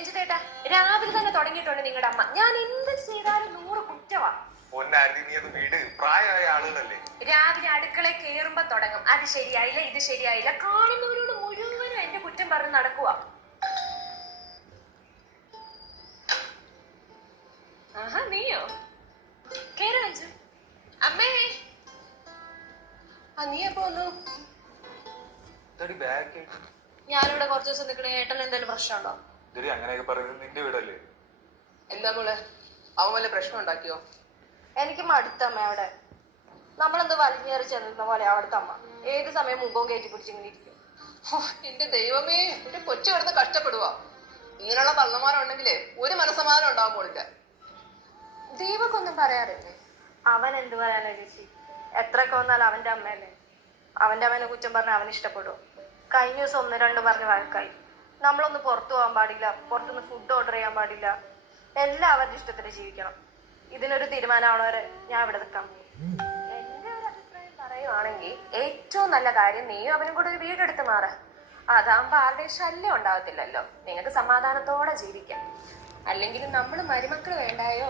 രഞ്ജിതേട്ടാ, രാവിലെ തന്നെ തുടങ്ങിയിട്ടുണ്ട് നിങ്ങളുടെ അമ്മ. ഞാൻ എന്ത് ചെയ്താലും 100 കുറ്റവാ. വീട് പ്രായമായ ആളുകളല്ലേ. രാവിലെ അടുക്കളയിൽ കയറുമ്പോ തുടങ്ങും, അത് ശരിയായില്ല, ഇത് ശരിയായില്ല. കാണുന്നവരോട് മുഴുവനും എന്റെ കുറ്റം പറഞ്ഞ് നടക്കുവാ. ആഹാ, നീയോ? കേറ് വെച്ചു. അമ്മേ, നീ എപ്പോ വന്നു? ഞാനിവിടെ കുറച്ച് ദിവസം നിൽക്കണേ. ഏട്ടൻ എന്തെങ്കിലും പ്രശ്നമുണ്ടോ? അങ്ങനെയൊക്കെ പറയുന്നത് നിന്റെ വീടല്ലേ. എന്താ മോളെ, അവൻ വല്ല പ്രശ്നം ഉണ്ടാക്കിയോ? എനിക്ക് മടുത്ത അമ്മ അവിടെ. നമ്മളെന്തോ വലിഞ്ഞേറി ചെന്നിരുന്ന പോലെ അവിടുത്തെ അമ്മ ഏത് സമയം മുഖവും കയറ്റി പിടിച്ചിങ്ങനെ ഇരിക്കും. എന്റെ ദൈവമേ, എന്റെ കൊച്ചു കിടന്ന് കഷ്ടപ്പെടുവാ. ഇങ്ങനെയുള്ള തള്ളമാരുണ്ടെങ്കിലേ ഒരു മനസ്സമാധാനം ഉണ്ടാവും മോളിക്ക്. ദീപക്കൊന്നും പറയാറില്ലേ? അവൻ എന്ത് പറയാനാ ചേച്ചി? എത്രയൊക്കെ വന്നാലും അവന്റെ അമ്മയല്ലേ. അവന്റെ അമ്മേനെ കുറ്റം പറഞ്ഞാൽ അവന് ഇഷ്ടപ്പെടുവോ? കഴിഞ്ഞ ദിവസം 1-2 പറഞ്ഞ് വഴക്കായി. നമ്മളൊന്ന് പുറത്തു പോകാൻ പാടില്ല, പുറത്തുനിന്ന് ഫുഡ് ഓർഡർ ചെയ്യാൻ പാടില്ല, എല്ലാം അവരുടെ ഇഷ്ടത്തിന് ജീവിക്കണം. ഇതിനൊരു തീരുമാനമാണവരെ ഞാൻ ഇവിടെ നിൽക്കാൻ പോകും. എന്റെ ഒരു അഭിപ്രായം പറയുവാണെങ്കിൽ ഏറ്റവും നല്ല കാര്യം നീയും അവനും കൂടെ ഒരു വീടെടുത്ത് മാറ. അതാകുമ്പോ ആരുടെയും ശല്യം ഉണ്ടാകത്തില്ലല്ലോ. നിങ്ങൾക്ക് സമാധാനത്തോടെ ജീവിക്കാം. അല്ലെങ്കിൽ നമ്മൾ മരുമക്കൾ വേണ്ടായോ?